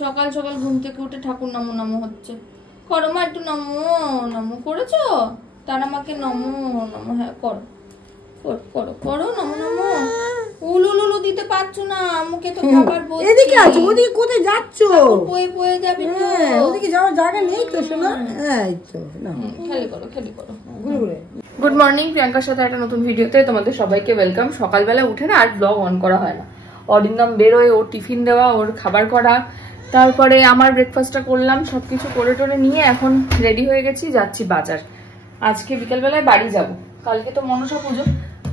সকাল সকাল ঘুম থেকে উঠে ঠাকুর নমো নমো হচ্ছে। করো মা একটু নমো নমো করেছো? তারা মাকে নমো নমো, হ্যাঁ করো করো করো নমো নমো। উলুলুলু দিতে পারছো না, মুখে তো খাবার বলছি। এদিকে আছো, ওদিকে কোথায় যাচ্ছো? পয়ে পয়ে যাবে তো, ওদিকে যাওয়ার জায়গা নেই তো শোনা। এই তো না, খেলে করো খেলে করো। গুড মর্নিং, প্রিয়াঙ্কার সাথে একটা নতুন ভিডিওতে তোমাদের সবাইকে ওয়েলকাম। সকালবেলা উঠে না আর ব্লগ অন করা হয় না। অরিন্দম বেরোয়, ওর টিফিন দেওয়া, ওর খাবার করা, তারপরে আমার ব্রেকফাস্টটা করলাম, সবকিছু করে টোরে নিয়ে এখন রেডি হয়ে গেছি, যাচ্ছি বাজার। আজকে বিকালবেলায় বাড়ি যাব, কালকে তো মনসা পুজো,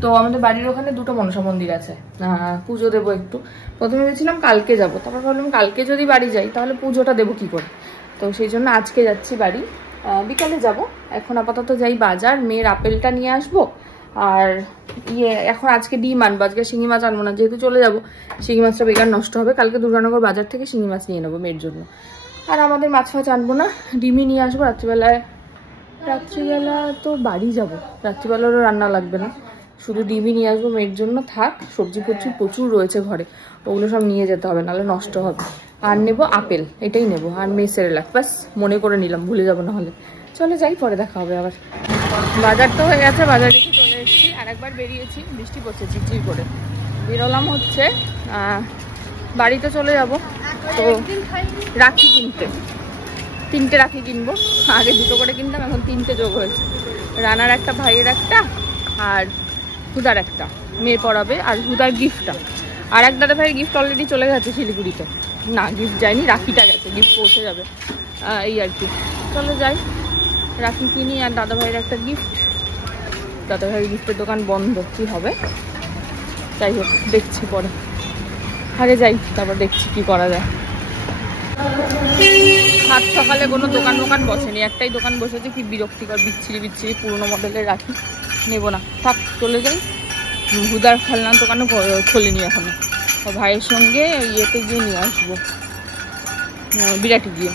তো আমাদের বাড়ির ওখানে দুটো মনসা মন্দির আছে, পুজো দেবো একটু। প্রথমে ভেবেছিলাম কালকে যাব, তারপর ভাবলাম কালকে যদি বাড়ি যাই তাহলে পুজোটা দেবো কি করে, তো সেই জন্য আজকে যাচ্ছি বাড়ি, বিকালে যাব। এখন আপাতত যাই বাজার, মেয়ের আপেলটা নিয়ে আসবো, আর এখন আজকে ডিম আনবো, আজকে শিঙি মাছ আনবো না, যেহেতু চলে যাব শিঙি মাছটা বেকার নষ্ট হবে। কালকে দুর্গানগর বাজার থেকে শিঙি মাছ নিয়ে নেবো মেয়ের জন্য, আর আমাদের মাছ ফাছ আনবো না, ডিমই নিয়ে আসবো। রাত্রিবেলা তো বাড়ি যাব, রাত্রিবেলারও রান্না লাগবে না, শুধু ডিমই নিয়ে আসবো মেয়ের জন্য। থাক, সবজি ফবজি প্রচুর রয়েছে ঘরে, ওগুলো সব নিয়ে যেতে হবে, নাহলে নষ্ট হবে। আর নেবো আপেল, এটাই নেবো, আর মেয়ে সেরেলাক, ব্যাস মনে করে নিলাম, ভুলে যাবো নাহলে। চলে যাই, পরে দেখা হবে আবার। বাজার তো হয়ে গেছে, বাজার রেখে চলে এসেছি। আর একবার বেরিয়েছি, বৃষ্টি পড়ছে চিচির করে, বেরোলাম হচ্ছে বাড়িতে চলে যাব। তো রাখি কিনতে, 3টে রাখি কিনবো, আগে 2টো করে কিনতাম, এখন 3টে যোগ হয়েছে। রানার একটা, ভাইয়ের একটা, আর হুদার একটা, মেয়ে পড়াবে, আর হুদার গিফটটা। আর এক দাদা ভাইয়ের গিফট অলরেডি চলে গেছে শিলিগুড়িতে, না গিফট যায়নি, রাখিটা গেছে, গিফট পৌঁছে যাবে, এই আর কি। চলে যাই, রাখি কিনি, আর দাদা ভাইয়ের একটা গিফট। দাদা ভাইয়ের গিফটের দোকান বন্ধ, কি হবে, যাই হোক দেখছি পরে, আগে যাই তারপর দেখছি কি করা যায়। সাত সকালে কোনো দোকান বসেনি, একটাই দোকান বসেছে, কি বিরক্তিকর, বিচ্ছিরি পুরোনো মডেলের রাখি, নেবো না, থাক চলে যাই। হুদার খেলনার দোকানও খোলেনি এখনো, ভাইয়ের সঙ্গে ইয়েতে গিয়ে নিয়ে আসবো, বিরাটি গিয়ে।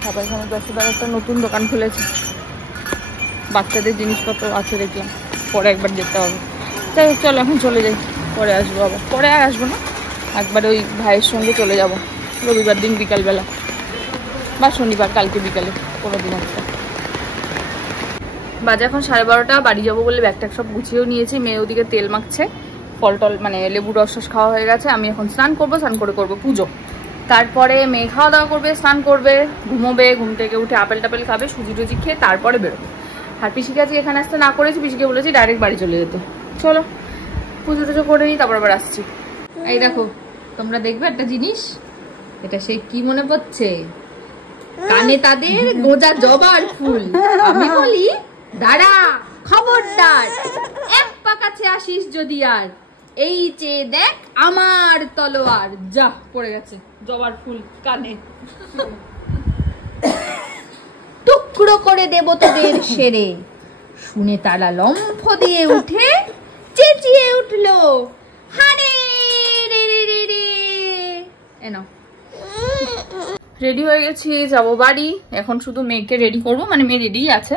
তারপর এখানে 10 একটা নতুন দোকান খুলেছে, বাচ্চাদের জিনিসপত্র আছে দেখলাম, পরে একবার যেতে হবে। যাই হোক চলো, এখন চলে যাই, পরে আসবো আবার, পরে আর আসবো না, একবার ওই ভাইয়ের সঙ্গে চলে যাব রবিবার দিন বিকালবেলা, বা শনিবার কালকে বিকালে, কোনো দিন একটা। বাজে এখন 12:30, বাড়ি যাবো বলে ব্যাগ ট্যাগ সব গুছিয়েও নিয়েছি। মেয়ে ওদিকে তেল মাখছে, ফল টল মানে লেবুর রস খাওয়া হয়ে গেছে। আমি এখন স্নান করবো, স্নান করে করবো পুজো, তারপরে মেয়ে খাওয়া দাওয়া করবে, স্নান করবে, ঘুমোবে, ঘুম থেকে উঠে আপেল টাপেল খাবে, সুজি টুজি খেয়ে তারপরে বেরোবে। আর পিসিকে আজকে এখানে আসতে না করেছি, পিসিকে বলেছি ডাইরেক্ট বাড়ি চলে যেতে। চলো পুজো টুজো করে নিই, তারপর আবার আসছি। এই দেখো, তোমরা দেখবে একটা জিনিস, এটা সেই কি মনে পড়ছে, কানে তাদের গোজা জবার ফুল। আমি বলি দাঁড়া, খবরদার, এক পা কাছে আসিস যদি আর, এই চেয়ে দেখ আমার তলোয়ার, যা পড়ে গেছে জবার ফুল কানে, টুকরো করে দেব তোদের সেরে। শুনে তারা লম্ফ দিয়ে উঠে চেঁচিয়ে উঠলো, হারে রে রে রে রে। এনো রেডি হয়ে গেছি, যাবো বাড়ি। এখন শুধু মেয়েকে রেডি করবো, মানে মেয়ে রেডি আছে,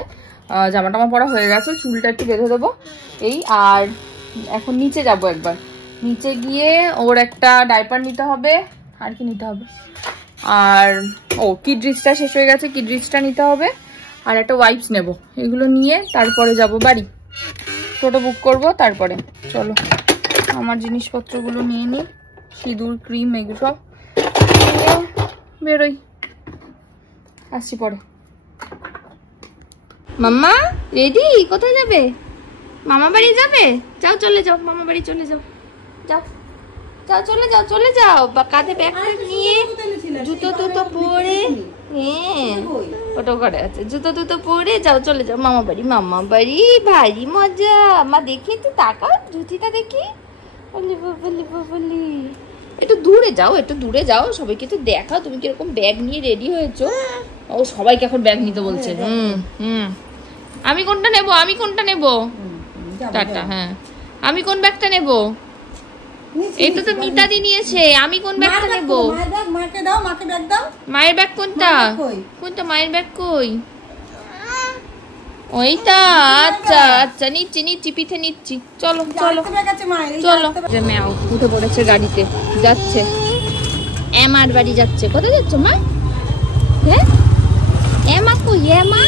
জামা টামা পরা হয়ে গেছে, চুলটা একটু বেঁধে দেবো এই। আর এখন নিচে যাব, একবার নিচে গিয়ে ওর একটা ডাইপার নিতে হবে, আর কি নিতে হবে, আর কিডরিচটা শেষ হয়ে গেছে, কিডরিচটা নিতে হবে, আর একটা ওয়াইপস নেব। এগুলো নিয়ে তারপরে যাব বাড়ি, টোটো বুক করব। তারপরে চলো আমার জিনিসপত্রগুলো নিয়ে নিই, সিঁদুর, ক্রিম, এগুলো সব বেরোই, আসছি পরে। মাম্মা রেডি? কোথায় যাবে? মামা বাড়ি যাবে? যাও চলে যাও, মামা বাড়ি চলে যাও, যাও যাও চলে যাও, চলে যাও, বা কাঁধে ব্যাগ নিয়ে, জুতো টুতো পরে, হ্যাঁ ওটা ঘরে আছে, জুতো টুতো পরে যাও, চলে যাও মামা বাড়ি। মামা বাড়ি ভারী মজা, মা দেখি তো, তাকাও জুতিটা দেখি, বলি বলি বলি। একটু দূরে যাও, একটু দূরে যাও, সবাইকে তো দেখাও তুমি কিরকম ব্যাগ নিয়ে রেডি হয়েছো। ও সবাইকে এখন ব্যাগ নিতে বলছে। আমি কোনটা নেব, আমি কোনটা নেব, টাটা। হ্যাঁ আমি কোন ব্যাগটা নেব? এটা তো মিতাদি নিয়েছে, আমি কোন ব্যাগটা নেব? মাকে দাও, মাকে ব্যাগ দাও। মায়ের ব্যাগ কোনটা? কোনটা মায়ের ব্যাগ কই? ওইটা, আচ্ছা আচ্ছা নিচ্ছি নিচ্ছি, পিঠে নিচ্ছি, চলো চলো চলো। মেয়াও উঠে পড়েছে গাড়িতে, যাচ্ছে। এমার বাড়ি যাচ্ছে। কোথায় যাচ্ছ মা? হ্যাঁ এমা কই? এমা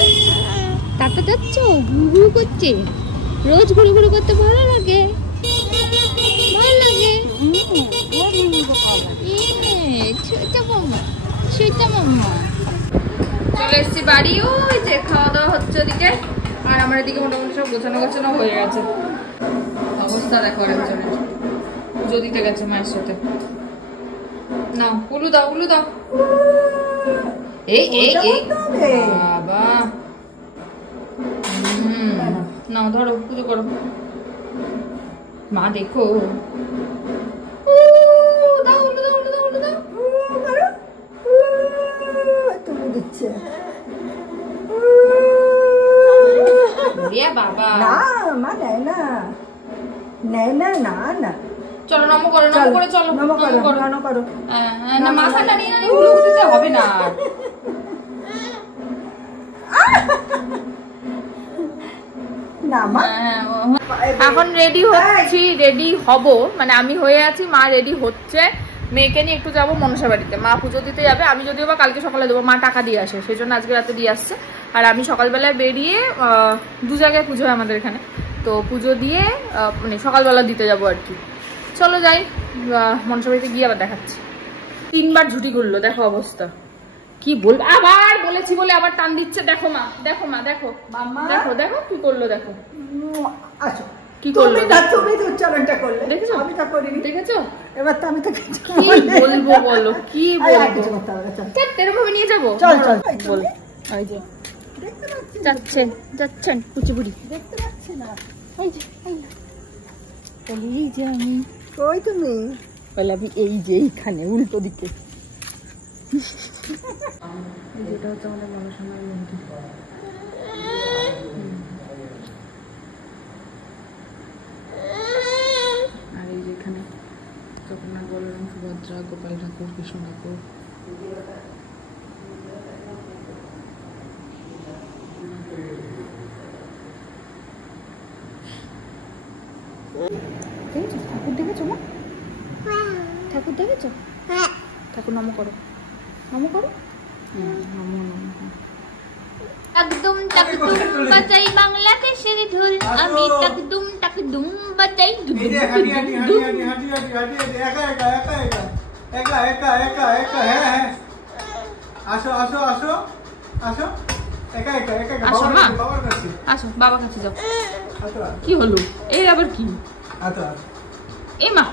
টাটা যাচ্ছ? ঘুরঘুর করছে। রোজ ঘুরঘুর করতে ভালো লাগে? ভালো লাগে? ছোটা মাম্মা, ছোটা মাম্মা। চলে এসছি বাড়ি। ওই যে খাওয়া দাওয়া হচ্ছে ওদিকে, আর আমার এদিকে মোটামুটি সব গোছানো গোছানো হয়ে গেছে। অবস্থা দেখো একজনের, পুজো দিতে গেছে মায়ের সাথে। না উলু দাও, উলু দাও। এই এই এই বাবা, নাও ধরো, পুজো করো। মা দেখো, দাও উলু দাও, উলু দাও, উলু দাও। তুমি দিচ্ছে বাবা না, মা নেয় না, নেয় না, না না। চলো নমো করো, নমো করে চলো, নমো করো, নমো করো। না মাথাটা নিয়ে উলু দিতে হবে না। এখন রেডি হচ্ছি, রেডি হব, মানে আমি হয়ে আছি, মা রেডি হচ্ছে। মেয়েকে নিয়ে একটু যাবো মনসা বাড়িতে, মা পুজো দিতে যাবে। আমি যদিও বা কালকে সকালে দেবো, মা টাকা দিয়ে আসে, সেই জন্য আজকে রাতে দিয়ে আসছে। আর আমি সকালবেলায় বেরিয়ে 2 জায়গায় পুজো হয় আমাদের এখানে, তো পুজো দিয়ে মানে সকালবেলা দিতে যাবো আর কি। চলো যাই, মনসা বাড়িতে গিয়ে আবার দেখাচ্ছি। 3বার ঝুটি করলো, দেখো অবস্থা কি বলবো। আবার বলেছি বলে আবার টান দিচ্ছে। দেখো মা, দেখো মা, দেখো দেখো, দেখো কি করলো, দেখো আসো কি করলো। তুমি তো উচ্চারণটা করলে, দেখেছো? আমি তা করিনি। দেখেছো? এবার তো আমি তো কি বলবো বলো, কি বলবো। এরকম ভাবে নিয়ে যাবো? চল চল বল। ওই যে যাচ্ছেন, যাচ্ছেন কুচিপুরি। দেখতে পাচ্ছি না। এই যে এই যে আমি কই তুমি? বলে আমি এই যে এইখানে উল্টো দিকে। যেটা হচ্ছে আমাদের মনসামার মন্দির। আর এই যেখানে জগন্নাথ, বলরাম, সুভদ্রা, গোপাল ঠাকুর, কৃষ্ণ ঠাকুর। দেখেছো ঠাকুর? দেখেছো মা ঠাকুর? দেখেছো? ঠাকুর নমো করো, নমো করো। নমো নমো। টাকদুম টাকদুম বাজাই বাংলাদেশের ঢোল, আমি টাকদুম টাকদুম বাজাই দুম দুম আসো আসো আসো আসো, একা একা একা একা আসো মা, বাবার কাছে আসো বাবার কাছে যাও। আসো কি হলো? এই আবার কি? আসো আসো এই মা,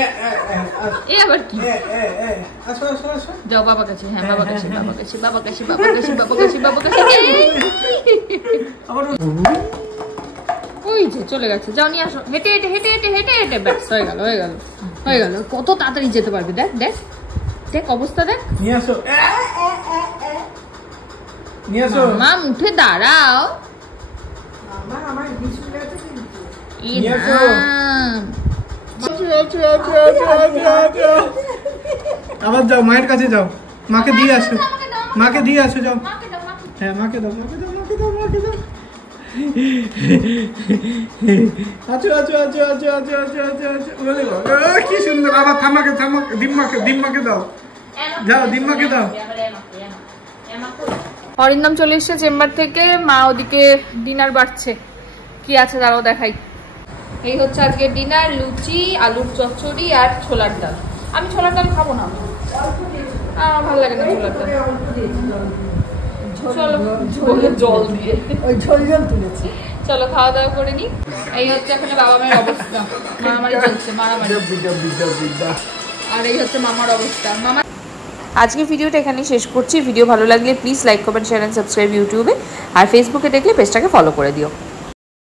এ এ এ এই আবার কি? এ এ এ আসো আসো আসো, যাও বাবার কাছে। হ্যাঁ বাবার কাছে, বাবার কাছে, বাবার কাছে, বাবার কাছে, বাবার কাছে, বাবার কাছে। আবার ওই যে চলে গেছে, যাও নিয়ে আসো। হেঁটে হেঁটে হেঁটে হেঁটে হেঁটে হেঁটে ব্যাস হয়ে গেল, হয়ে গেল, হয়ে গেল। কত তাড়াতাড়ি যেতে পারবে, দেখ দেখ দেখ অবস্থা দেখ। নিয়ে আসো, নিয়ে আসো, মা উঠে দাঁড়াও। মামা আমার কিছু গেছে কিন্তু। নিয়ে আসো। আবার যাও মায়ের কাছে যাও, মাকে দিয়ে আসো, মাকে দিয়ে আসো, যাও। হ্যাঁ মাকে দাও, মাকে দাও, মাকে দাও, মাকে দাও। আচ্ছা আচ্ছা আচ্ছা আচ্ছা আচ্ছা আচ্ছা আচ্ছা আচ্ছা, বলে কি সুন্দর। আবার থামাকে থামাকে, দিম্মাকে দিম্মাকে দাও, যাও দিম্মাকে দাও। অরিন্দম চলে এসেছে চেম্বার থেকে, মা ওদিকে ডিনার বাড়ছে। কি আছে দাঁড়াও দেখাই। এই হচ্ছে আজকে ডিনার, লুচি, আলুর চচ্চড়ি আর ছোলার ডাল। আমি ছোলার ডাল খাবো না, আমার ভালো লাগে না ছোলার ডাল। চলো জল দিয়ে ওই ঝোল ঝোল তুলেছি। চলো খাওয়া দাওয়া করে নি। এই হচ্ছে এখানে বাবা মায়ের অবস্থা, মারামারি চলছে, মারামারি। আর এই হচ্ছে মামার অবস্থা। মামা আজকের ভিডিওটা এখানেই শেষ করছি। ভিডিও ভালো লাগলে please like, comment, share and subscribe ইউটিউবে, আর ফেসবুকে দেখলে পেজটাকে ফলো করে দিও।